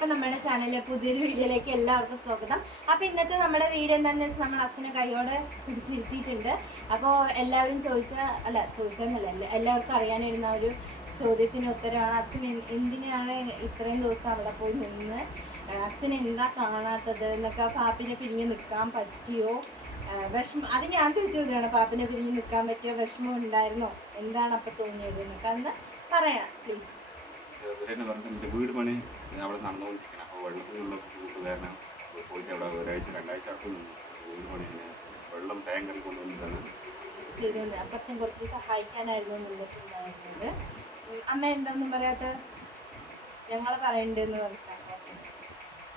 അപ്പൊ നമ്മുടെ ചാനലിലെ പുതിയൊരു വീഡിയോയിലേക്ക് എല്ലാവർക്കും സ്വാഗതം. അപ്പൊ ഇന്നത്തെ നമ്മുടെ വീഡിയോ എന്താണെന്ന് വെച്ചാൽ നമ്മൾ അച്ഛനെ കൈയോടെ പിടിച്ചിരുത്തിയിട്ടുണ്ട്. അപ്പോൾ എല്ലാവരും ചോദിച്ച അല്ല ചോദിച്ചെന്നല്ല എല്ലാ- എല്ലാവർക്കും അറിയാനിരുന്ന ഒരു ചോദ്യത്തിന് ഉത്തരമാണ്. അച്ഛൻ എന്തിനാണ് ഇത്രയും ദിവസം അവിടെ പോയി നിന്ന്? അച്ഛൻ എന്താ കാണാത്തത്? എന്നൊക്കെ പാപ്പിനെ പിരിഞ്ഞ് നിൽക്കാൻ പറ്റിയോ? വിഷമം അത് ഞാൻ ചോദിച്ച ചോദ്യമാണ്. പാപ്പിനെ പിരിഞ്ഞ് നിൽക്കാൻ പറ്റിയോ വിഷമം ഉണ്ടായിരുന്നോ? എന്താണ് അപ്പൊ തോന്നിയത്? എന്നൊക്കെ അന്ന് പറയണം പ്ലീസ് ഇവരെന്നെ പറഞ്ഞു എന്റെ വീട് പണി അവിടെ നടന്നുകൊണ്ടിരിക്കണം അപ്പോൾ വെള്ളത്തിനുള്ള ബുദ്ധിമുട്ട് കാരണം പോയിട്ട് അവിടെ ഒരാഴ്ച രണ്ടാഴ്ച അടുത്ത് വീട് പണി തന്നെ. വെള്ളം ടാങ്കറിൽ കൊണ്ടുവന്നിട്ടാണ്. ചെയ്തുകൊണ്ട് അപ്പച്ചൻ കുറച്ച് സഹായിക്കാനായിരുന്നു നിന്നിട്ടുണ്ടായിരുന്നത്. അമ്മ എന്താന്നും പറയാത്ത? ഞങ്ങളെ പറയണ്ടെന്ന് പറഞ്ഞിട്ടാണ്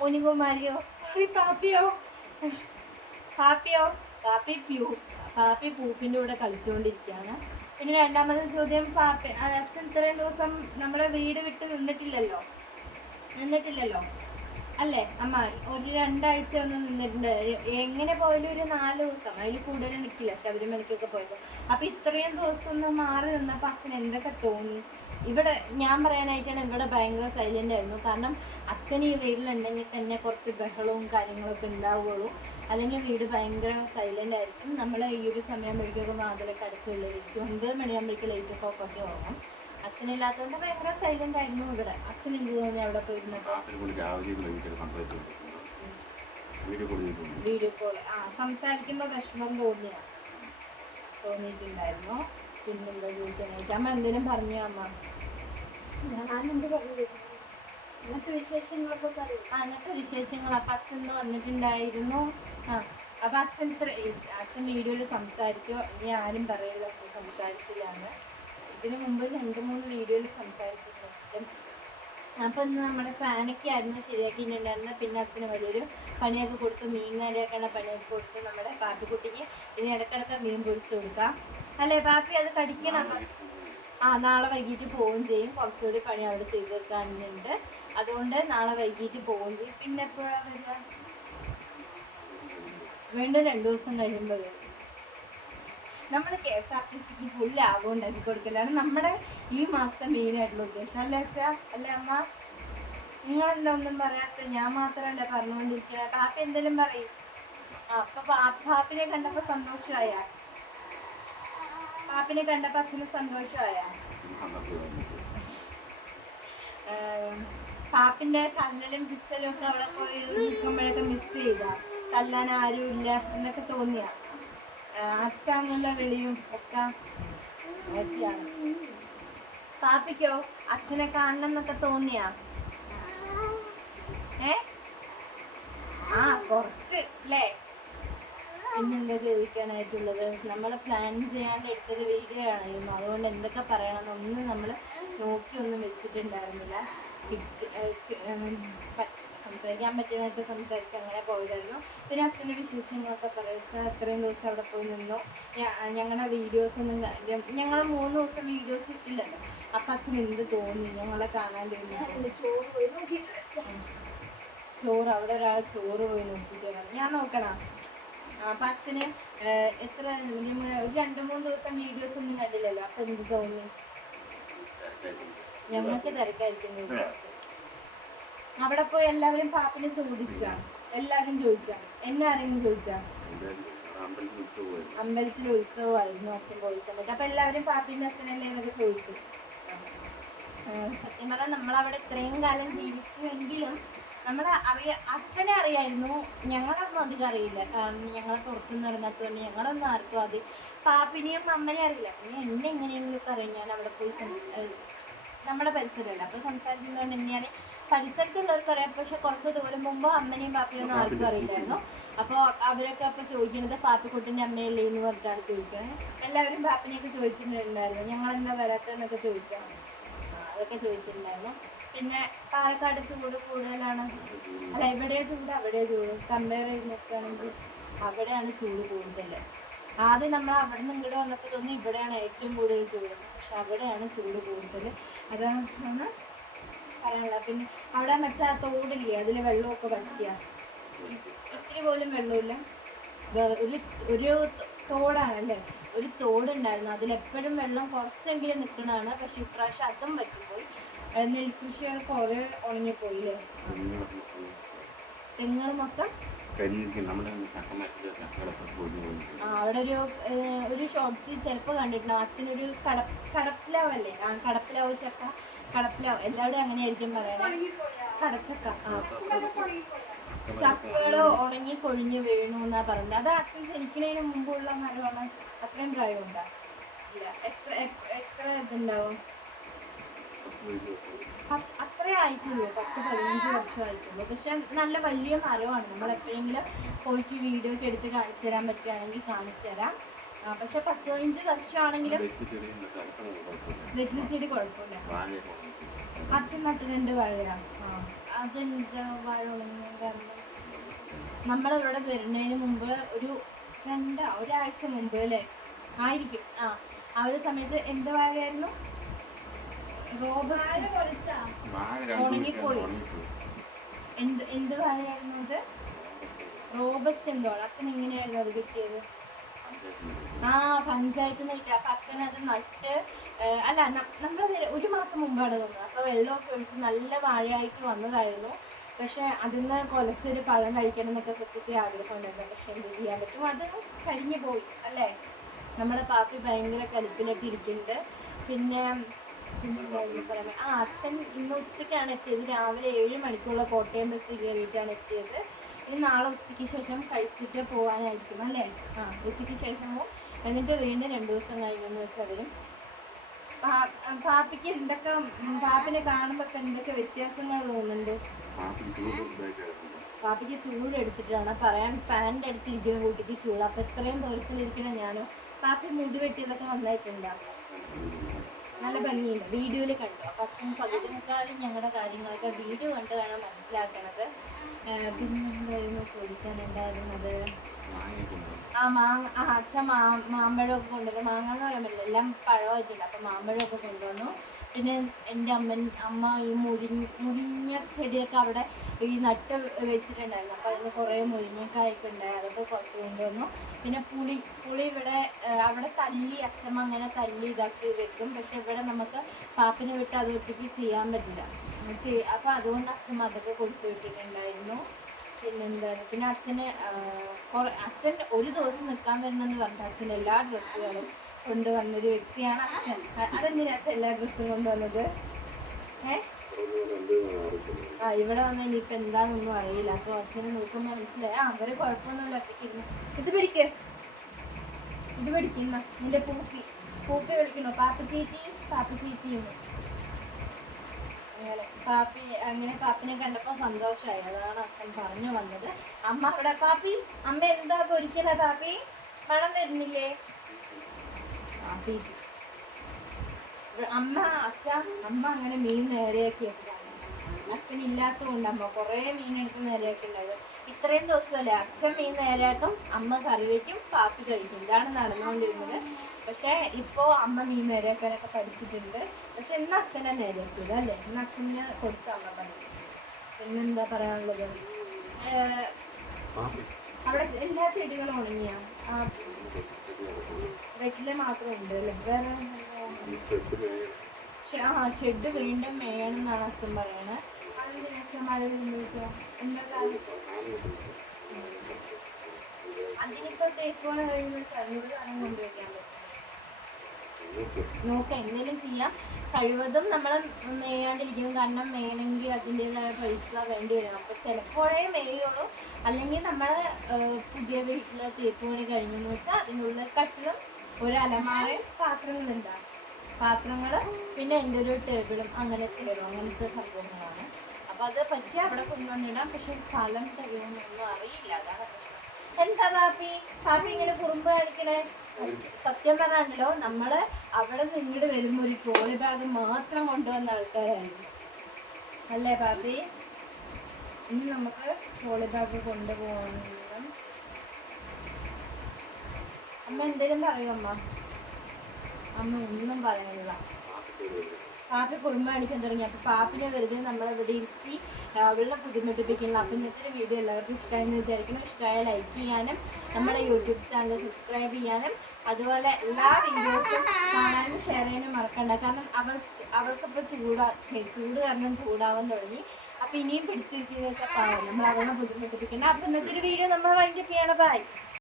മുനികുമാരിയോ? സോറി പാപ്പിയോ. പാപ്പിയോ? പാപ്പി പ്യൂ പാപ്പി പൂപ്പിന്റെ കൂടെ കളിച്ചുകൊണ്ടിരിക്കുകയാണ്. പിന്നെ രണ്ടാമത്തെ ചോദ്യം പാപ്പ അച്ഛൻ ഇത്രയും ദിവസം നമ്മളെ വീട് വിട്ട് നിന്നിട്ടില്ലല്ലോ? നിന്നിട്ടില്ലല്ലോ? അല്ലേ? അമ്മ ഒരു രണ്ടാഴ്ച ഒന്ന് നിന്നിട്ടുണ്ട്. എങ്ങനെ പോയാലും ഒരു നാല് ദിവസം. അതിൽ കൂടുതൽ നിൽക്കില്ല ശബരിമലയ്ക്കൊക്കെ പോയപ്പോൾ അപ്പൊ ഇത്രയും ദിവസം ഒന്ന് മാറി നിന്നപ്പോൾ അച്ഛൻ എന്തൊക്കെ തോന്നി? ഇവിടെ ഞാൻ പറയാനായിട്ടാണ് ഇവിടെ ഭയങ്കര സൈലന്റ് ആയിരുന്നു. കാരണം അച്ഛൻ ഈ വീട്ടിലുണ്ടെങ്കിൽ തന്നെ കുറച്ച് ബഹളവും കാര്യങ്ങളൊക്കെ ഉണ്ടാവുകയുള്ളൂ അല്ലെങ്കിൽ വീട് ഭയങ്കര സൈലന്റ് ആയിരിക്കും. നമ്മൾ ഈ ഒരു സമയമാകുമ്പോഴേക്കൊക്കെ വാതിലൊക്കെ അടച്ചുള്ളിരിക്കും ഒൻപത് മണിയാകുമ്പോഴേക്കും ലൈറ്റൊക്കെ ഓഫാക്കി ഉറങ്ങും. അച്ഛനില്ലാത്തതുകൊണ്ട് ഭയങ്കര സൈലന്റ് ആയിരുന്നു ഇവിടെ. അച്ഛൻ എന്ത് തോന്നി അവിടെ പോയിരുന്നത്? വീഡിയോ കോൾ ചെയ്തിട്ടുണ്ട് വീഡിയോ കോൾ. ആ സംസാരിക്കുമ്പോൾ വിഷമം തോന്നിയ തോന്നിയിട്ടുണ്ടായിരുന്നു. പിന്നെന്താ ചോദിക്കാനായിട്ട്? അമ്മ എന്തെങ്കിലും പറഞ്ഞു അമ്മ? അങ്ങനത്തെ വിശേഷങ്ങൾ. അപ്പൊ അച്ഛൻ വന്നിട്ടുണ്ടായിരുന്നു. ആ അപ്പൊ അച്ഛൻ ഇത്ര അച്ഛൻ വീഡിയോയിൽ സംസാരിച്ചു. ഇനി ആരും പറയില്ല അച്ഛൻ സംസാരിച്ചില്ലാന്ന്. ഇതിനു മുമ്പ് രണ്ട് മൂന്ന് വീഡിയോയിൽ സംസാരിച്ചിട്ടുണ്ട്. അപ്പൊ ഇന്ന് നമ്മുടെ ഫാനൊക്കെ ആയിരുന്നു ശരിയാക്കിയിട്ടുണ്ടായിരുന്നത്. പിന്നെ അച്ഛന് വലിയൊരു പണിയൊക്കെ കൊടുത്തു. മീൻ നേരെയാക്കണ പണിയൊക്കെ കൊടുത്തു നമ്മുടെ പാപ്പിക്കുട്ടിക്ക്. ഇനി ഇടക്കിടക്ക് മീൻ പൊരിച്ചു കൊടുക്കാം. അല്ലേ പാപ്പി അത് കടിക്കണം. ആ നാളെ വൈകിട്ട് പോവുകയും ചെയ്യും. കുറച്ചുകൂടി പണി അവിടെ ചെയ്ത് തീർക്കാനുണ്ട് അതുകൊണ്ട് നാളെ വൈകിട്ട് പോവുകയും ചെയ്യും. പിന്നെ എപ്പോഴാണ് വരിക? വീണ്ടും രണ്ടു ദിവസം കഴിയുമ്പോൾ വരും. നമ്മൾ കെ എസ് ആർ ടി സിക്ക് ഫുൾ ലാഭം ഉണ്ടാക്കി കൊടുക്കലാണ് നമ്മുടെ ഈ മാസത്തെ മെയിൻ ആയിട്ടുള്ള ഉദ്ദേശം. അല്ലേ അച്ഛാ? അല്ലേ അമ്മ? നിങ്ങൾ എന്താ ഒന്നും പറയാത്ത? ഞാൻ മാത്രമല്ല പറഞ്ഞുകൊണ്ടിരിക്കുന്നത് പാപ്പ എന്തെങ്കിലും പറയും. അപ്പൊ പാപ്പിനെ കണ്ടപ്പോ സന്തോഷമായ. പാപ്പിനെ കണ്ടപ്പോ അച്ഛന് സന്തോഷമായ? പാപ്പിന്റെ തല്ലലും പിച്ചലും ഒക്കെ അവിടെ പോയി നിൽക്കുമ്പോഴൊക്കെ മിസ് ചെയ്ത. തല്ലാൻ ആരും ഇല്ല എന്നൊക്കെ തോന്നിയ. അച്ഛനുള്ള വിളിയും ഒക്കെ പാപ്പിക്കോ അച്ഛനെ കാണണം എന്നൊക്കെ തോന്നിയ? ഏ? ആ കുറച്ച് അല്ലേ പിന്നെന്താ ചോദിക്കാനായിട്ടുള്ളത്? നമ്മൾ പ്ലാൻ ചെയ്യാണ്ട് എടുത്തൊരു വീഡിയോ ആയിരുന്നു അതുകൊണ്ട് എന്തൊക്കെ പറയണമെന്നൊന്നും നമ്മൾ നോക്കിയൊന്നും വെച്ചിട്ടുണ്ടായിരുന്നില്ല. സംസാരിക്കാൻ പറ്റുന്നതൊക്കെ സംസാരിച്ച് അങ്ങനെ പോയതായിരുന്നു. പിന്നെ അച്ഛന്റെ വിശേഷങ്ങളൊക്കെ പറയുക അത്രയും ദിവസം അവിടെ പോയി നിന്നു. ഞങ്ങളുടെ വീഡിയോസ് ഒന്നും ഞങ്ങൾ മൂന്ന് ദിവസം വീഡിയോസ് ഇട്ടില്ലല്ലോ. അപ്പം അച്ഛൻ എന്ത് തോന്നി? ഞങ്ങളെ കാണാൻ തോന്നി ചോറ് പോയി നോക്കിയിട്ട് ചോറ് അവിടെ ഒരാൾ ചോറ് പോയി നോക്കിയിട്ട് ഞാൻ നോക്കണം? അപ്പൊ അച്ഛന് എത്ര ഒരു രണ്ട് മൂന്ന് ദിവസം വീഡിയോസ് ഒന്നും കണ്ടില്ലല്ലോ. അപ്പൊ എന്ത് തോന്നി ഞങ്ങൾക്ക് തിരക്കായിരിക്കും. അവിടെ പോയി എല്ലാവരും പാപ്പിനെ ചോദിച്ചാ എല്ലാവരും ചോദിച്ചാ എന്നെ ആരെങ്കിലും ചോദിച്ചാ? അമ്പലത്തിൽ ഉത്സവമായിരുന്നു അച്ഛൻ പോയി സമയത്ത്. അപ്പൊ എല്ലാവരും പാപ്പിന്റെ അച്ഛനല്ലേ എന്നൊക്കെ ചോദിച്ചു. സത്യം പറഞ്ഞാൽ നമ്മളവിടെ ഇത്രയും കാലം ജീവിച്ചുവെങ്കിലും നമ്മളെ അറിയ അച്ഛനെ അറിയായിരുന്നു. ഞങ്ങളൊന്നും അധികം അറിയില്ല. ഞങ്ങളെ പുറത്തുനിന്ന് ഇറങ്ങാത്തതുകൊണ്ട് ഞങ്ങളൊന്നും ആർക്കും അത് പാപ്പിനെയും അമ്മനെയും അറിയില്ല. പിന്നെ എന്നെ എങ്ങനെയെങ്കിലും അറിയാം. ഞാൻ അവിടെ പോയി നമ്മുടെ പരിസരമല്ല. അപ്പോൾ സംസാരിക്കുന്നതുകൊണ്ട് എന്നെയാണ് പരിസരത്തുള്ളവർക്ക് അറിയാം. പക്ഷെ കുറച്ച് ദൂരം മുമ്പ് അമ്മനെയും പാപ്പിനെയൊന്നും ആർക്കും അറിയില്ലായിരുന്നു. അപ്പോൾ അവരൊക്കെ അപ്പോൾ ചോദിക്കുന്നത് പാപ്പിക്കുട്ടിന്റെ അമ്മയല്ലേ? എന്ന് പറഞ്ഞിട്ടാണ് ചോദിക്കണേ. എല്ലാവരും പാപ്പിനെയൊക്കെ ചോദിച്ചിട്ടുണ്ടായിരുന്നു. ഞങ്ങളെന്താ വരാത്തതെന്നൊക്കെ ചോദിച്ചാൽ അതൊക്കെ ചോദിച്ചിട്ടുണ്ടായിരുന്നു പിന്നെ പാലക്കാട് ചൂട് കൂടുതലാണ്. അല്ല എവിടെയാ ചൂട് അവിടെ ചൂട്. കമ്പയർ ചെയ്ത് നോക്കുകയാണെങ്കിൽ അവിടെയാണ് ചൂട് കൂടുതൽ. ആദ്യം നമ്മൾ അവിടെ നിന്ന് ഇങ്ങോട്ട് വന്നപ്പോൾ തോന്നി ഇവിടെയാണ് ഏറ്റവും കൂടുതൽ ചൂട്. പക്ഷെ അവിടെയാണ് ചൂട് കൂടുതൽ. അതാണ് പറയാനുള്ളത്. പിന്നെ അവിടെ മറ്റേ തോടില്ലേ അതിൽ വെള്ളമൊക്കെ പറ്റിയ ഇത്തിരി പോലും വെള്ളമില്ല. ഒരു ഒരു തോടാണ് അല്ലേ? ഒരു തോടുണ്ടായിരുന്നു. അതിലെപ്പോഴും വെള്ളം കുറച്ചെങ്കിലും നിൽക്കണതാണ് പക്ഷെ ഇപ്രാവശ്യം അതും പറ്റിപ്പോയി. നെൽകൃഷികൾ കുറെ ഉണങ്ങിപ്പോയില്ലേ തെങ്ങൾ മൊത്തം? അവിടെ ഒരു ഒരു ഷോർട്സിൽ ചിലപ്പോൾ കണ്ടിട്ടുണ്ടോ. അച്ഛനൊരു കട കടപ്പിലാവല്ലേ? ആ കടപ്പിലാവ് ചക്ക കടപ്പിലാവ്. എല്ലാവരും അങ്ങനെയായിരിക്കും പറയണേ. കടച്ചക്ക ആ. ചക്കകൾ ഉണങ്ങി കൊഴിഞ്ഞു വീണു എന്നാ പറഞ്ഞത്. അത് അച്ഛൻ ജനിക്കുന്നതിന് മുമ്പുള്ള മരമാണ്. അത്രയും പ്രായമുണ്ടോ ഇല്ല. എത്ര എത്ര- ഇതുണ്ടാവും? അത്രേ ആയിട്ടുള്ളൂ. പത്ത് പതിനഞ്ച് വർഷം ആയിട്ടുള്ളൂ പക്ഷെ നല്ല വലിയ മരമാണ്. നമ്മൾ എപ്പോഴെങ്കിലും പോയിട്ട് വീഡിയോ ഒക്കെ എടുത്ത് കാണിച്ചു തരാൻ പറ്റുകയാണെങ്കിൽ കാണിച്ചു തരാം. പക്ഷെ പത്ത് പതിനഞ്ച് വർഷമാണെങ്കിലും വെറ്റില ചെടി കുഴപ്പമില്ല. അച്ഛൻ നട്ട് രണ്ട് വാഴയാ ആ അതെന്താ? വാഴ ഉണങ്ങിയ കാരണം നമ്മളിവിടെ വരുന്നതിന് മുമ്പ് ഒരു രണ്ട് ഒരാഴ്ച മുമ്പ് അല്ലേ? ആയിരിക്കും. ആ ആ ഒരു സമയത്ത് എന്ത് വാഴയായിരുന്നു? ഉണങ്ങിപ്പോയി. എന്ത് എന്ത് വാഴയായിരുന്നു അത്? റോബസ്റ്റ് എന്തോ അച്ഛൻ എങ്ങനെയായിരുന്നു അത് കിട്ടിയത്? ആ പഞ്ചായത്ത് നിന്നിട്ട് അപ്പൊ അച്ഛൻ അത് നട്ട് അല്ല നമ്മൾ ഒരു മാസം മുമ്പാണ് തോന്നുന്നത്. അപ്പൊ വെള്ളമൊക്കെ ഒഴിച്ച് നല്ല വാഴയായിട്ട് വന്നതായിരുന്നു. പക്ഷെ അതിന്ന് കൊലച്ചൊരു പഴം കഴിക്കണം എന്നൊക്കെ സത്യത്തിൽ ആഗ്രഹം ഉണ്ടായിരുന്നു പക്ഷെ എന്ത് ചെയ്യാൻ പറ്റും? അത് കഴിഞ്ഞു പോയി അല്ലേ? നമ്മുടെ പാപ്പി ഭയങ്കര കലിപ്പിലൊക്കെ ഇരിക്കുന്നുണ്ട്. പിന്നെ ആ അച്ഛൻ ഇന്ന് ഉച്ചയ്ക്കാണ് എത്തിയത്. രാവിലെ ഏഴ് മണിക്കുള്ള കോട്ടയം ബസ് കയറിയിട്ടാണ് എത്തിയത്. ഇനി നാളെ ഉച്ചയ്ക്ക് ശേഷം കഴിച്ചിട്ട് പോകാനായിരിക്കും അല്ലേ? ആ ഉച്ചയ്ക്ക് ശേഷമോ? എന്നിട്ട് വീണ്ടും രണ്ടു ദിവസം കഴിഞ്ഞെന്ന് വെച്ചാൽ വരും. പാ- പാപ്പിക്ക് എന്തൊക്കെ പാപ്പിനെ കാണുമ്പോൾ എന്തൊക്കെ വ്യത്യാസങ്ങൾ തോന്നുന്നുണ്ട്? പാപ്പിക്ക് ചൂട് എടുത്തിട്ടാണ്. പറയാൻ പാന്റെ അടുത്തിരിക്കുന്ന കുട്ടിക്ക് ചൂട്. അപ്പൊ ഇത്രയും ദൂരത്തിലിരിക്കുന്ന ഞാനോ പാപ്പി മുടി വെട്ടിയതൊക്കെ നന്നായിട്ടുണ്ടാവും നല്ല ഭംഗിയുണ്ട്. വീഡിയോയിൽ കണ്ടു. അപ്പം അച്ഛൻ പകുതി മുക്കാലും ഞങ്ങളുടെ കാര്യങ്ങളൊക്കെ വീഡിയോ കണ്ട് വേണം മനസ്സിലാക്കണത്. പിന്നെന്തായിരുന്നു ചോദിക്കാനുണ്ടായിരുന്നത് ആ മാങ്ങ ആ അച്ഛൻ മാ മാമ്പഴമൊക്കെ കൊണ്ടുവന്നു. മാങ്ങ എന്ന് പറ്റില്ല എല്ലാം വെച്ചിട്ടുണ്ട്. അപ്പം മാമ്പഴമൊക്കെ കൊണ്ടുവന്നു. പിന്നെ എന്റെ അമ്മൻ അമ്മ ഈ മുരിങ്ങ മുരിങ്ങ ചെടിയൊക്കെ അവിടെ ഈ നട്ട് വെച്ചിട്ടുണ്ടായിരുന്നു. അപ്പോൾ അതിന് കുറേ മുരിങ്ങക്കായൊക്കെ ഉണ്ടായി. അതൊക്കെ കുറച്ച് കൊണ്ടുവന്നു. പിന്നെ പുളി പുളി ഇവിടെ അവിടെ തല്ലി അച്ഛമ്മ അങ്ങനെ തല്ലി ഇതാക്കി വെക്കും. പക്ഷെ ഇവിടെ നമുക്ക് പാപ്പിനെ വിട്ട് അത് ഒറ്റയ്ക്ക് ചെയ്യാൻ പറ്റില്ല. അപ്പോൾ അതുകൊണ്ട് അച്ഛമ്മ അതൊക്കെ കൊടുത്തു വിട്ടിട്ടുണ്ടായിരുന്നു. പിന്നെന്താണ്? പിന്നെ അച്ഛന് അച്ഛൻ ഒരു ദിവസം നിൽക്കാൻ വരണമെന്ന് പറഞ്ഞിട്ട് അച്ഛൻ എല്ലാ ഡ്രസ്സുകളും കൊണ്ടുവന്നൊരു വ്യക്തിയാണ് അച്ഛൻ. അതെന്തിനാ അച്ഛൻ എല്ലാ ഡ്രസ്സും കൊണ്ടുവന്നത്? ഏ? ആ ഇവിടെ വന്ന ഇനിയിപ്പോൾ എന്താണെന്നൊന്നും അറിയില്ല. അപ്പോൾ അച്ഛനെ നോക്കുമ്പോൾ മനസ്സിലായി. ആ അവരെ കുഴപ്പമൊന്നുമില്ല. ഒറ്റയ്ക്കിരുന്നു ഇത് പിടിക്ക്. ഇത് പിടിക്കുന്ന നിന്റെ പൂപ്പി. പൂപ്പി വിളിക്കണോ പാപ്പ ചേച്ചി പാപ്പ ചേച്ചി എന്ന് അങ്ങനെ പാപ്പി അങ്ങനെ പാപ്പിനെ കണ്ടപ്പോൾ സന്തോഷമായി അതാണ് അച്ഛൻ പറഞ്ഞു വന്നത്. അമ്മ അവിടെ പാപ്പി അമ്മ എന്താ പൊരിക്കല പാപ്പി? പണം വരുന്നില്ലേ? പാപ്പി. അമ്മ അച്ഛ അമ്മ അങ്ങനെ മീൻ നേരെയാക്കി വെച്ചാണ് അച്ഛൻ ഇല്ലാത്തതുകൊണ്ട് അമ്മ കുറേ മീനെടുത്ത് നേരെയാക്കുണ്ടായത് ഇത്രയും ദിവസമല്ലേ? അച്ഛൻ മീൻ നേരാക്കും അമ്മ കറി വയ്ക്കും പാപ്പി കഴിക്കും. ഇതാണ് നടന്നുകൊണ്ടിരുന്നത്. പക്ഷേ ഇപ്പോൾ അമ്മ മീൻ നേരാക്കാനൊക്കെ പഠിച്ചിട്ടുണ്ട്. പക്ഷെ ഇന്ന് അച്ഛനെ നേരാക്കില്ല അല്ലേ? ഇന്ന് അച്ഛന് കൊടുത്ത അമ്മ പഠിക്കും പിന്നെന്താ പറയാനുള്ളത്? അവിടെ എല്ലാ ചെടികളും ഉണങ്ങിയ? വെറ്റില മാത്രം ഉണ്ട് അല്ലേ? വേറെ ആ ഷെഡ് വീണ്ടും മേയണം എന്നാണ് അച്ഛൻ പറയണത് മഴ വരുമ്പോഴേക്കോ എന്താ അതിനിപ്പോ നോക്കാം എന്തെങ്കിലും ചെയ്യാം. കഴിവതും നമ്മൾ മേയാണ്ടിരിക്കും. കാരണം മേയണമെങ്കിൽ അതിന്റെതായ പൈസ വേണ്ടി വരും. അപ്പോൾ ചിലപ്പോഴേ മേയുള്ളൂ. അല്ലെങ്കിൽ നമ്മൾ പുതിയ വീട്ടിൽ തേപ്പ് പണി കഴിഞ്ഞെന്ന് വെച്ചാൽ അതിനുള്ളിൽ കട്ടിലും ഒരു അലമാരയും പാത്രങ്ങളും പാത്രങ്ങളുണ്ടാകും. പാത്രങ്ങൾ പിന്നെ എന്റെ ഒരു ടേബിളും അങ്ങനെ ചെയറും അങ്ങനത്തെ സംഭവങ്ങളാണ്. അപ്പോൾ അത് പറ്റി അവിടെ കൊണ്ടുവന്നിടാം പക്ഷെ സ്ഥലം തരുമെന്നൊന്നും അറിയില്ല. അതാണ് പ്രശ്നം. എന്താ താപ്പി താപ്പി ഇങ്ങനെ കുറുമ്പ് കാണിക്കണേ? സത്യം പറഞ്ഞാണല്ലോ നമ്മൾ അവിടെ നിന്ന് ഇങ്ങോട്ട് വരുമ്പോ ഒരു ട്രോളി ബാഗ് മാത്രം കൊണ്ടുവന്ന ആൾക്കാരായിരുന്നു അല്ലേ പാപ്പി? ഇനി നമുക്ക് ട്രോളി ബാഗ് കൊണ്ടുപോകണം അമ്മ എന്തേലും പറയൂ അമ്മ? അമ്മ ഒന്നും പറയാനില്ല പാപ്പി കുറുമ്പ് കാണിക്കാൻ തുടങ്ങി. അപ്പോൾ പാപ്പിനെ വെറുതെ നമ്മളിവിടെ ഇരുത്തി അവളെ ബുദ്ധിമുട്ടിപ്പിക്കുന്നില്ല അപ്പോൾ ഇന്നത്തെ വീഡിയോ എല്ലാവർക്കും ഇഷ്ടമായെന്ന് വിചാരിക്കുന്നു. ഇഷ്ടമായ ലൈക്ക് ചെയ്യാനും നമ്മുടെ യൂട്യൂബ് ചാനൽ സബ്സ്ക്രൈബ് ചെയ്യാനും അതുപോലെ എല്ലാ വീഡിയോസും കാണാനും ഷെയർ ചെയ്യാനും മറക്കണ്ട. കാരണം അവൾ അവൾക്കിപ്പോൾ ചൂടാ ചൂട് കാരണം ചൂടാവാൻ തുടങ്ങി. അപ്പോൾ ഇനിയും പിടിച്ചിരിക്കുന്ന വെച്ചാൽ നമ്മൾ അവളെ ബുദ്ധിമുട്ടിപ്പിക്കണം അപ്പോൾ ഇന്നത്തെ ഒരു വീഡിയോ നമ്മൾ വൈകിട്ട് ചെയ്യണം. ബൈ